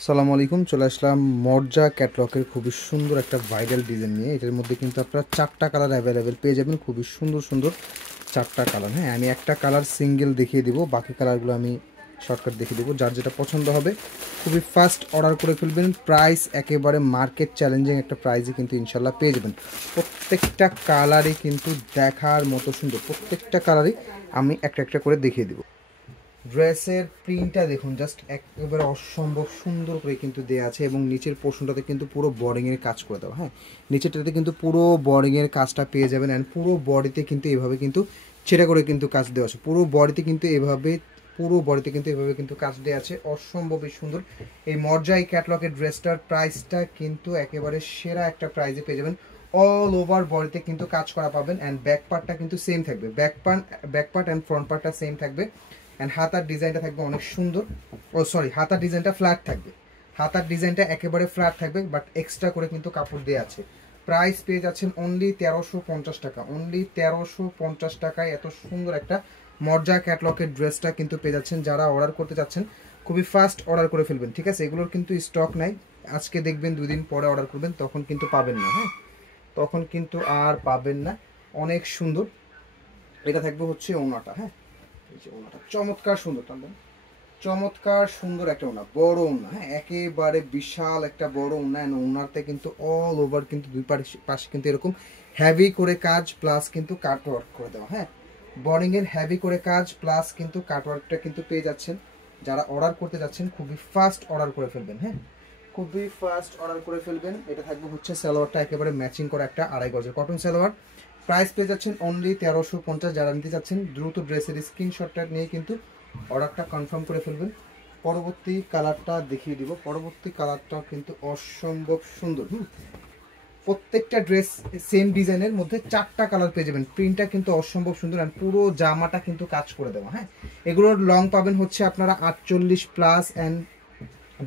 আসসালামু আলাইকুম, চলে আসলাম মর্জা ক্যাটলগের খুবই সুন্দর একটা ভাইরাল ডিজাইন নিয়ে। এটার মধ্যে কিন্তু আপনারা 4টা কালার অ্যাভেলেবেল পেয়ে যাবেন, খুবই সুন্দর সুন্দর 4টা কালার। হ্যাঁ, আমি একটা কালার সিঙ্গেল দেখিয়ে দিব, বাকি কালারগুলো আমি শর্টকাট দেখিয়ে দেবো। যার যেটা পছন্দ হবে খুবই ফাস্ট অর্ডার করে ফেলবেন। প্রাইস একেবারে মার্কেট চ্যালেঞ্জিং একটা প্রাইসে কিন্তু ইনশাল্লাহ পেয়ে যাবেন। প্রত্যেকটা কালারই কিন্তু দেখার মতো সুন্দর, প্রত্যেকটা কালারই আমি একটা একটা করে দেখিয়ে দেবো। ড্রেসের প্রিন্টটা দেখুন, জাস্ট একেবারে অসম্ভব সুন্দর করে কিন্তু দেওয়া আছে এবং নিচের পোর্শনটাতে কিন্তু পুরো বর্ডিংয়ের কাজ করে দেওয়া। হ্যাঁ, নিচেরটাতে কিন্তু পুরো বর্ডিংয়ের কাজটা পেয়ে যাবেন। অ্যান্ড পুরো বডিতে কিন্তু এভাবে কিন্তু ছেড়ে করে কিন্তু কাজ দেওয়া আছে। পুরো বডিতে কিন্তু এভাবে কিন্তু কাজ দেওয়া আছে, অসম্ভবই সুন্দর। এই মর্জা এই ক্যাটলগের ড্রেসটার প্রাইসটা কিন্তু একেবারে সেরা একটা প্রাইসে পেয়ে যাবেন। অল ওভার বডিতে কিন্তু কাজ করা পাবেন। অ্যান্ড ব্যাক পার্টটা কিন্তু সেম থাকবে, ব্যাক পার্ট অ্যান্ড ফ্রন্ট পার্টটা সেম থাকবে। অ্যান্ড হাতার ডিজাইনটা থাকবে অনেক সুন্দর। হাতার ডিজাইনটা ফ্ল্যাট থাকবে, হাতার ডিজাইনটা একেবারে ফ্ল্যাট থাকবে, বাট এক্সট্রা করে কিন্তু কাপড় দেওয়া আছে। প্রাইস পেয়ে যাচ্ছেন অনলি 1350 টাকা, অনলি 1350 টাকায় এত সুন্দর একটা মর্জা ক্যাটলগের ড্রেসটা কিন্তু পেয়ে যাচ্ছেন। যারা অর্ডার করতে যাচ্ছেন খুবই ফাস্ট অর্ডার করে ফেলবেন, ঠিক আছে? এগুলোর কিন্তু স্টক নাই, আজকে দেখবেন 2 দিন পরে অর্ডার করবেন, তখন কিন্তু পাবেন না। হ্যাঁ, তখন কিন্তু আর পাবেন না। অনেক সুন্দর। এটা থাকবে হচ্ছে ওনাটা। হ্যাঁ, ওনাটা চমৎকার সুন্দর, চমৎকার সুন্দর একটা ওনা, বড় ওনা। হ্যাঁ, একেবারে বিশাল একটা বড় ওনা। ওনাতে কিন্তু অল ওভার কিন্তু দুই পাশে কিন্তু এরকম হেভি করে কাজ প্লাস কিন্তু কাটওয়ার্ক করে দেওয়া। হ্যাঁ, বর্ডিং এর হেভি করে কাজ প্লাস কিন্তু কাটওয়ার্কটা কিন্তু পেয়ে যাচ্ছেন। যারা অর্ডার করতে যাচ্ছেন খুবই ফাস্ট অর্ডার করে ফেলবেন। হ্যাঁ, খুবই ফাস্ট অর্ডার করে ফেলবেন। এটা থাকবে হচ্ছে সালোয়ারটা একেবারে ম্যাচিং করা একটা 2.5 গজের কটন সালোয়ার। প্রাইস পেয়ে যাচ্ছেন অনলি 1350। যারা নিতে চাচ্ছেন দ্রুত ড্রেসের স্ক্রিনশটটা নিয়ে কিন্তু অর্ডারটা কনফার্ম করে ফেলবেন। পরবর্তী কালারটা দেখিয়ে দিব। পরবর্তী কালারটাও কিন্তু অসম্ভব সুন্দর। প্রত্যেকটা ড্রেস সেম ডিজাইনের মধ্যে 4টা কালার পেয়ে যাবেন। প্রিন্টটা কিন্তু অসম্ভব সুন্দর, আর পুরো জামাটা কিন্তু কাজ করে দেওয়া। হ্যাঁ, এগুলোর লং পাবেন হচ্ছে আপনারা 48+। অ্যান্ড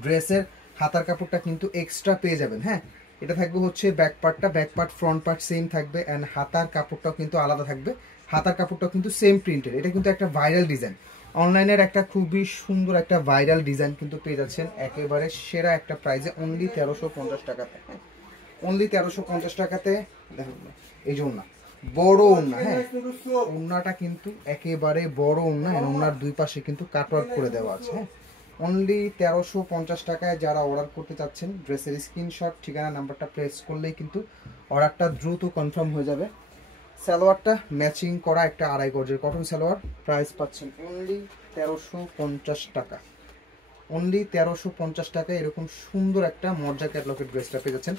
ড্রেসের হাতার কাপড়টা কিন্তু এক্সট্রা পেয়ে যাবেন। হ্যাঁ, এটা থাকবে হচ্ছে back part front part same থাকবে। অ্যান্ড হাতার কাপড়টাও কিন্তু আলাদা থাকবে, হাতার কাপড়টাও কিন্তু সেম প্রিন্টের। এটা কিন্তু একটা ভাইরাল ডিজাইন, অনলাইনের একটা খুবই সুন্দর একটা ভাইরাল ডিজাইন কিন্তু পেয়ে যাচ্ছেন একেবারে সেরা একটা প্রাইসে অনলি 1350 টাকাতে। অনলি 1350 টাকাতে। দেখুন এই যে ওন্না, বড় ওন্না। হ্যাঁ, ওন্নাটা কিন্তু একেবারে বড় ওন্না। ওন্নার দুই পাশে কিন্তু কাটওয়ার্ক করে দেওয়া আছে। হ্যাঁ, অনলি 1350 টাকায় যারা অর্ডার করতে চাচ্ছেন ড্রেসের স্ক্রিনশট ঠিকানা নাম্বারটা প্রেস করলেই কিন্তু অর্ডারটা দ্রুত কনফার্ম হয়ে যাবে। সালোয়ারটা ম্যাচিং করা একটা 2.5 গজের কটন সালোয়ার। প্রাইস পাচ্ছেন অনলি 1350 টাকা, অনলি 1350 টাকায় এরকম সুন্দর একটা মর্জা ক্যাটলগের ড্রেসটা পেয়ে যাচ্ছেন।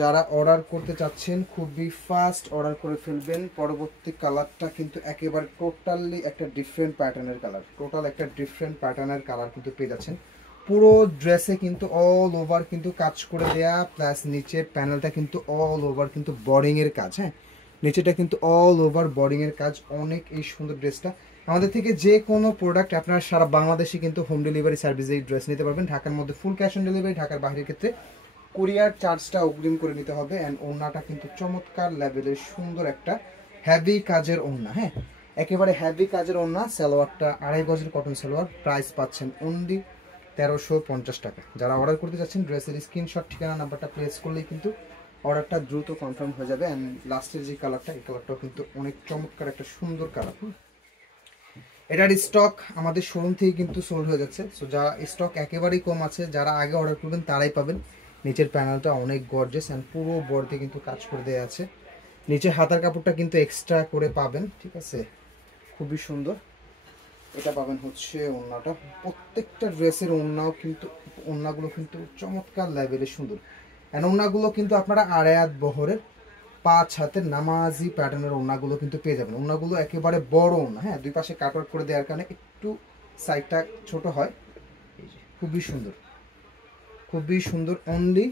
যারা অর্ডার করতে চাচ্ছেন খুবই ফাস্ট অর্ডার করে ফেলবেন। পরবর্তী কালারটা কিন্তু একেবারে টোটালি একটা ডিফারেন্ট প্যাটার্নের কালার, কিন্তু পেয়ে যাচ্ছেন। পুরো ড্রেসে কিন্তু অল ওভার কিন্তু কাজ করে দেয়া, প্লাস নিচের প্যানেলটা কিন্তু অল ওভার কিন্তু বর্ডিং এর কাজ। হ্যাঁ, নিচেটা কিন্তু অল ওভার বর্ডিং এর কাজ। অনেক এই সুন্দর ড্রেসটা আমাদের থেকে যে কোনো প্রোডাক্ট আপনারা সারা বাংলাদেশে কিন্তু হোম ডেলিভারি সার্ভিসে এই ড্রেস নিতে পারবেন। ঢাকার মধ্যে ফুল ক্যাশ অন ডেলিভারি, ঢাকার বাইরের ক্ষেত্রে কুরিয়ার চার্জটা অগ্রিম করে নিতে হবে। অ্যান্ড ওড়নাটা কিন্তু চমৎকার লেভেলের সুন্দর একটা হেভি কাজের ওড়না। হ্যাঁ, একেবারে হেভি কাজের ওড়না। সালোয়ারটা 2.5 গজের কটন সালোয়ার। প্রাইস পাচ্ছেন অনলি 1350 টাকা। যারা অর্ডার করতে যাচ্ছেন ড্রেসের স্ক্রিনশট ঠিকানা নাম্বারটা প্লেস করলেই কিন্তু অর্ডারটা দ্রুত কনফার্ম হয়ে যাবে। অ্যান্ড লাস্টের যে কালারটা, এই কালারটাও কিন্তু অনেক চমৎকার একটা সুন্দর কালার। এটার স্টক আমাদের শোরুম থেকে কিন্তু সোল্ড হয়ে যাচ্ছে। সো যা স্টক একেবারেই কম আছে, যারা আগে অর্ডার করবেন তারাই পাবেন। নিচের প্যানেলটা অনেক গর্জিয়াস অ্যান্ড পুরো বডিতে কিন্তু কাজ করে দেওয়া আছে। নিচে হাতার কাপড়টা কিন্তু এক্সট্রা করে পাবেন, ঠিক আছে? খুবই সুন্দর। এটা পাবেন হচ্ছে ওড়নাটা। প্রত্যেকটা ড্রেসের ওড়নাগুলো কিন্তু চমৎকার লেভেলের সুন্দর। অ্যান্ড ওড়নাগুলো কিন্তু আপনারা আড়ায়াত বহরের 5 হাতের নামাজি প্যাটার্নের ওড়নাগুলো কিন্তু পেয়ে যাবেন। ওড়নাগুলো একেবারে বড় ওড়না। হ্যাঁ, দুই পাশে কাটওয়ার্ক করে দেওয়ার কারণে একটু সাইডটা ছোট হয়। খুবই সুন্দর, খুবই সুন্দর। অনলি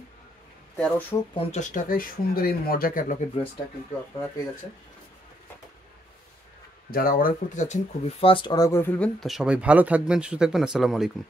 1350 টাকায় সুন্দর এই মর্জা ক্যাটলগের ড্রেসটা কিন্তু আপনারা পেয়ে যাচ্ছেন। যারা অর্ডার করতে যাচ্ছেন খুবই ফাস্ট অর্ডার করে ফেলবেন। তো সবাই ভালো থাকবেন, সুস্থ থাকবেন। আসসালামু আলাইকুম।